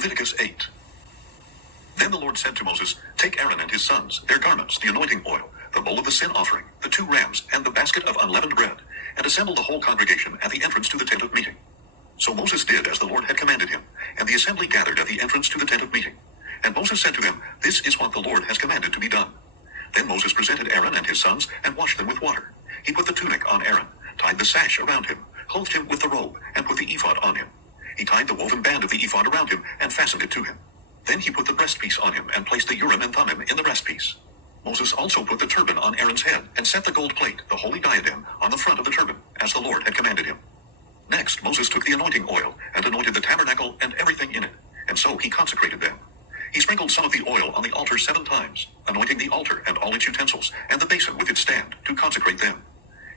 Leviticus 8. Then the Lord said to Moses, Take Aaron and his sons, their garments, the anointing oil, the bowl of the sin offering, the 2 rams, and the basket of unleavened bread, and assemble the whole congregation at the entrance to the tent of meeting. So Moses did as the Lord had commanded him, and the assembly gathered at the entrance to the tent of meeting. And Moses said to them, This is what the Lord has commanded to be done. Then Moses presented Aaron and his sons, and washed them with water. He put the tunic on Aaron, tied the sash around him, clothed him with the robe, and put the ephod on him. He tied the woven band of the ephod around him, and fastened it to him. Then he put the breastpiece on him, and placed the Urim and Thummim in the breastpiece. Moses also put the turban on Aaron's head, and set the gold plate, the holy diadem, on the front of the turban, as the Lord had commanded him. Next Moses took the anointing oil, and anointed the tabernacle and everything in it, and so he consecrated them. He sprinkled some of the oil on the altar 7 times, anointing the altar and all its utensils, and the basin with its stand, to consecrate them.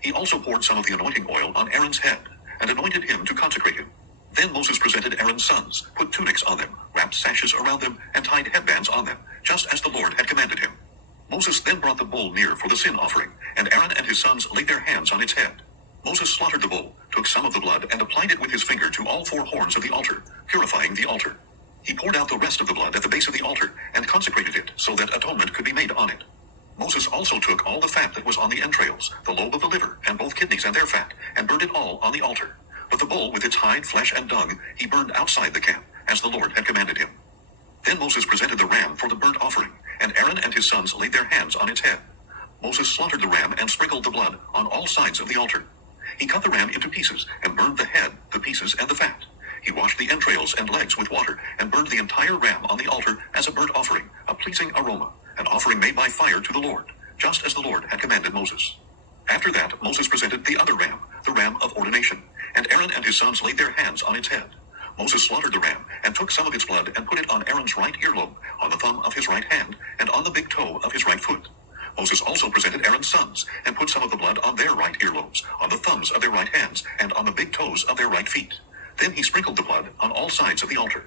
He also poured some of the anointing oil on Aaron's head, and anointed him to consecrate him. Then Moses presented Aaron's sons, put tunics on them, wrapped sashes around them, and tied headbands on them, just as the Lord had commanded him. Moses then brought the bull near for the sin offering, and Aaron and his sons laid their hands on its head. Moses slaughtered the bull, took some of the blood, and applied it with his finger to all 4 horns of the altar, purifying the altar. He poured out the rest of the blood at the base of the altar, and consecrated it, so that atonement could be made on it. Moses also took all the fat that was on the entrails, the lobe of the liver, and both kidneys and their fat, and burned it all on the altar. But the bull with its hide, flesh, and dung, he burned outside the camp, as the Lord had commanded him. Then Moses presented the ram for the burnt offering, and Aaron and his sons laid their hands on its head. Moses slaughtered the ram and sprinkled the blood on all sides of the altar. He cut the ram into pieces, and burned the head, the pieces, and the fat. He washed the entrails and legs with water, and burned the entire ram on the altar as a burnt offering, a pleasing aroma, an offering made by fire to the Lord, just as the Lord had commanded Moses. After that Moses presented the other ram, the ram of ordination, and Aaron and his sons laid their hands on its head. Moses slaughtered the ram, and took some of its blood, and put it on Aaron's right earlobe, on the thumb of his right hand, and on the big toe of his right foot. Moses also presented Aaron's sons, and put some of the blood on their right earlobes, on the thumbs of their right hands, and on the big toes of their right feet. Then he sprinkled the blood on all sides of the altar.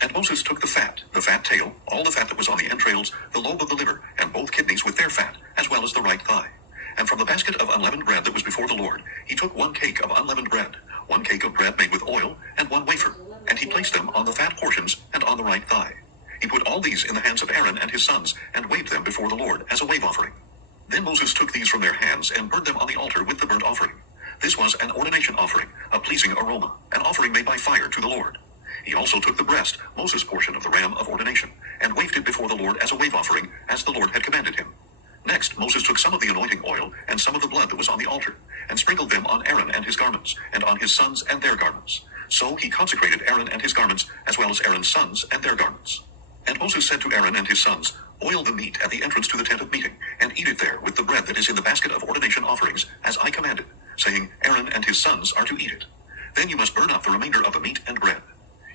And Moses took the fat tail, all the fat that was on the entrails, the lobe of the liver, and both kidneys with their fat, as well as the right thigh. And from the basket of unleavened bread that was before the Lord, he took 1 cake of unleavened bread, 1 cake of bread made with oil, and 1 wafer, and he placed them on the fat portions and on the right thigh. He put all these in the hands of Aaron and his sons, and waved them before the Lord as a wave offering. Then Moses took these from their hands, and burned them on the altar with the burnt offering. This was an ordination offering, a pleasing aroma, an offering made by fire to the Lord. He also took the breast, Moses' portion of the ram of ordination, and waved it before the Lord as a wave offering, as the Lord had commanded him. Next Moses took some of the anointing oil, and some of the blood that was on the altar, and sprinkled them on Aaron and his garments, and on his sons and their garments. So he consecrated Aaron and his garments, as well as Aaron's sons and their garments. And Moses said to Aaron and his sons, Oil the meat at the entrance to the tent of meeting, and eat it there with the bread that is in the basket of ordination offerings, as I commanded, saying, Aaron and his sons are to eat it. Then you must burn up the remainder of the meat and bread.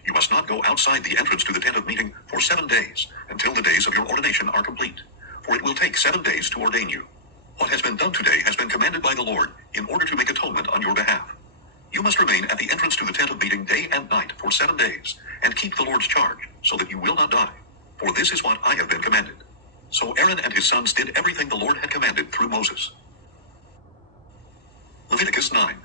You must not go outside the entrance to the tent of meeting for 7 days, until the days of your ordination are complete. For it will take 7 days to ordain you. What has been done today has been commanded by the Lord, in order to make atonement on your behalf. You must remain at the entrance to the tent of meeting day and night for 7 days, and keep the Lord's charge, so that you will not die. For this is what I have been commanded. So Aaron and his sons did everything the Lord had commanded through Moses. Leviticus 9.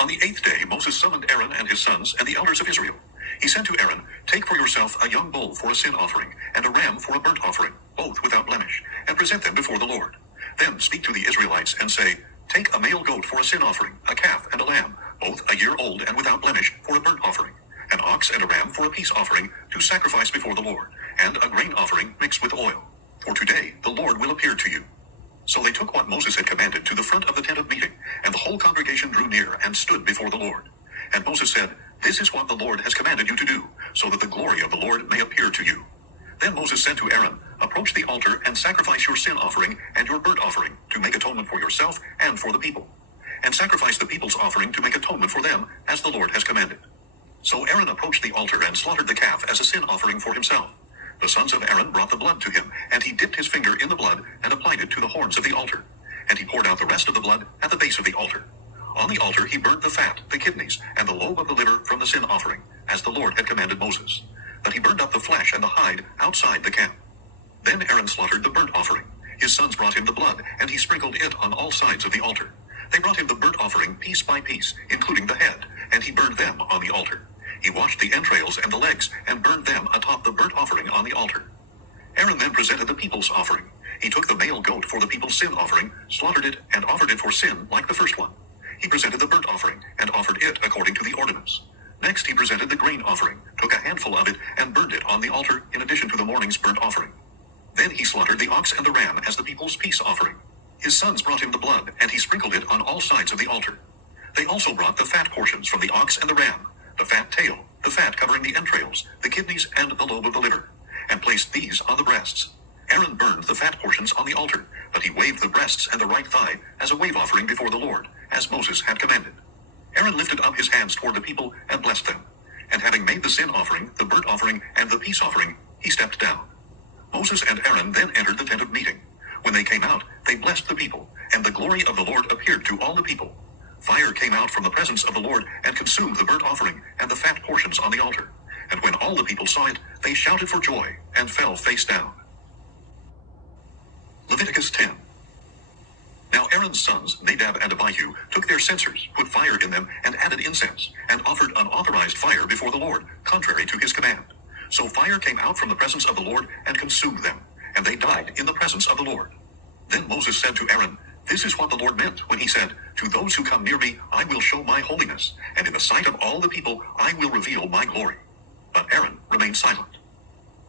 On the 8th day Moses summoned Aaron and his sons and the elders of Israel. He said to Aaron, Take for yourself a young bull for a sin offering, and a ram for a burnt offering, both without blemish, and present them before the Lord. Then speak to the Israelites and say, Take a male goat for a sin offering, a calf and a lamb, both a year old and without blemish, for a burnt offering, an ox and a ram for a peace offering, to sacrifice before the Lord, and a grain offering mixed with oil. For today the Lord will appear to you. So they took what Moses had commanded to the front of the tent of meeting, and the whole congregation drew near and stood before the Lord. And Moses said, This is what the Lord has commanded you to do, so that the glory of the Lord may appear to you. Then Moses said to Aaron, Approach the altar and sacrifice your sin offering and your burnt offering, to make atonement for yourself and for the people. And sacrifice the people's offering to make atonement for them, as the Lord has commanded. So Aaron approached the altar and slaughtered the calf as a sin offering for himself. The sons of Aaron brought the blood to him, and he dipped his finger in the blood and applied it to the horns of the altar. And he poured out the rest of the blood at the base of the altar. On the altar he burnt the fat, the kidneys, and the lobe of the liver from the sin offering, as the Lord had commanded Moses. But he burned up the flesh and the hide outside the camp. Then Aaron slaughtered the burnt offering. His sons brought him the blood, and he sprinkled it on all sides of the altar. They brought him the burnt offering piece by piece, including the head, and he burned them on the altar. He washed the entrails and the legs, and burned them atop the burnt offering on the altar. Aaron then presented the people's offering. He took the male goat for the people's sin offering, slaughtered it, and offered it for sin like the first one. He presented the burnt offering, and offered it according to the ordinance. Next he presented the grain offering, took a handful of it, and burned it on the altar in addition to the morning's burnt offering. Then he slaughtered the ox and the ram as the people's peace offering. His sons brought him the blood, and he sprinkled it on all sides of the altar. They also brought the fat portions from the ox and the ram, the fat tail, the fat covering the entrails, the kidneys, and the lobe of the liver, and placed these on the breasts. Aaron burned the fat portions on the altar, but he waved the breasts and the right thigh as a wave offering before the Lord, as Moses had commanded. Aaron lifted up his hands toward the people and blessed them. And having made the sin offering, the burnt offering, and the peace offering, he stepped down. Moses and Aaron then entered the tent of meeting. When they came out, they blessed the people, and the glory of the Lord appeared to all the people. Fire came out from the presence of the Lord and consumed the burnt offering and the fat portions on the altar. And when all the people saw it, they shouted for joy and fell face down. Leviticus 10. Now Aaron's sons, Nadab and Abihu, took their censers, put fire in them, and added incense, and offered unauthorized fire before the Lord, contrary to his command. So fire came out from the presence of the Lord and consumed them, and they died in the presence of the Lord. Then Moses said to Aaron, "This is what the Lord meant when he said, 'To those who come near me, I will show my holiness, and in the sight of all the people, I will reveal my glory.'" But Aaron remained silent.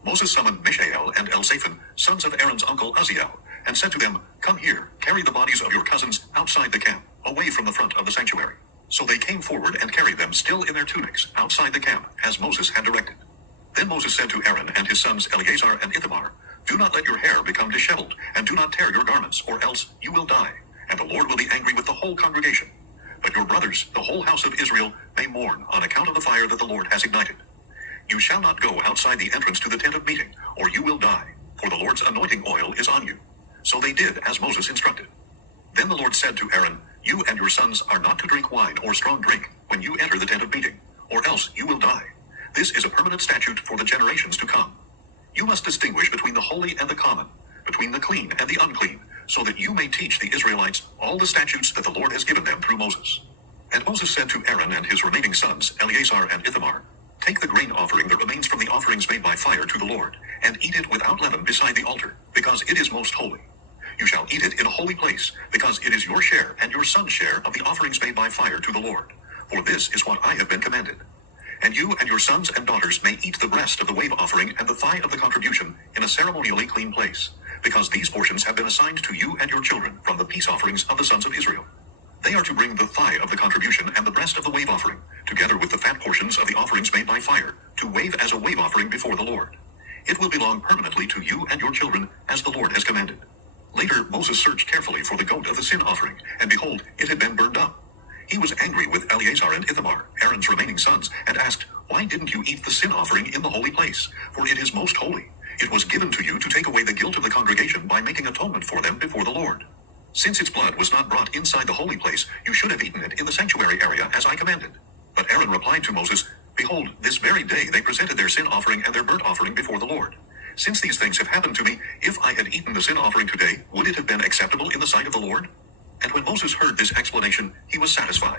Moses summoned Mishael and Elzaphan, sons of Aaron's uncle Uzziel, and said to them, "Come here, carry the bodies of your cousins outside the camp, away from the front of the sanctuary." So they came forward and carried them still in their tunics outside the camp, as Moses had directed. Then Moses said to Aaron and his sons Eleazar and Ithamar, "Do not let your hair become disheveled, and do not tear your garments, or else you will die, and the Lord will be angry with the whole congregation. But your brothers, the whole house of Israel, may mourn on account of the fire that the Lord has ignited. You shall not go outside the entrance to the tent of meeting, or you will die, for the Lord's anointing oil is on you." So they did as Moses instructed. Then the Lord said to Aaron, "You and your sons are not to drink wine or strong drink when you enter the tent of meeting, or else you will die. This is a permanent statute for the generations to come. You must distinguish between the holy and the common, between the clean and the unclean, so that you may teach the Israelites all the statutes that the Lord has given them through Moses." And Moses said to Aaron and his remaining sons, Eleazar and Ithamar, "Take the grain offering that remains from the offerings made by fire to the Lord, and eat it without leaven beside the altar, because it is most holy. You shall eat it in a holy place, because it is your share and your son's share of the offerings made by fire to the Lord. For this is what I have been commanded. And you and your sons and daughters may eat the breast of the wave offering and the thigh of the contribution in a ceremonially clean place, because these portions have been assigned to you and your children from the peace offerings of the sons of Israel. They are to bring the thigh of the contribution and the breast of the wave offering, together with the fat portions of the offerings made by fire, to wave as a wave offering before the Lord. It will belong permanently to you and your children, as the Lord has commanded." Later Moses searched carefully for the goat of the sin offering, and behold, it had been burned up. He was angry with Eleazar and Ithamar, Aaron's remaining sons, and asked, "Why didn't you eat the sin offering in the holy place? For it is most holy. It was given to you to take away the guilt of the congregation by making atonement for them before the Lord. Since its blood was not brought inside the holy place, you should have eaten it in the sanctuary area as I commanded." But Aaron replied to Moses, "Behold, this very day they presented their sin offering and their burnt offering before the Lord. Since these things have happened to me, if I had eaten the sin offering today, would it have been acceptable in the sight of the Lord?" And when Moses heard this explanation, he was satisfied.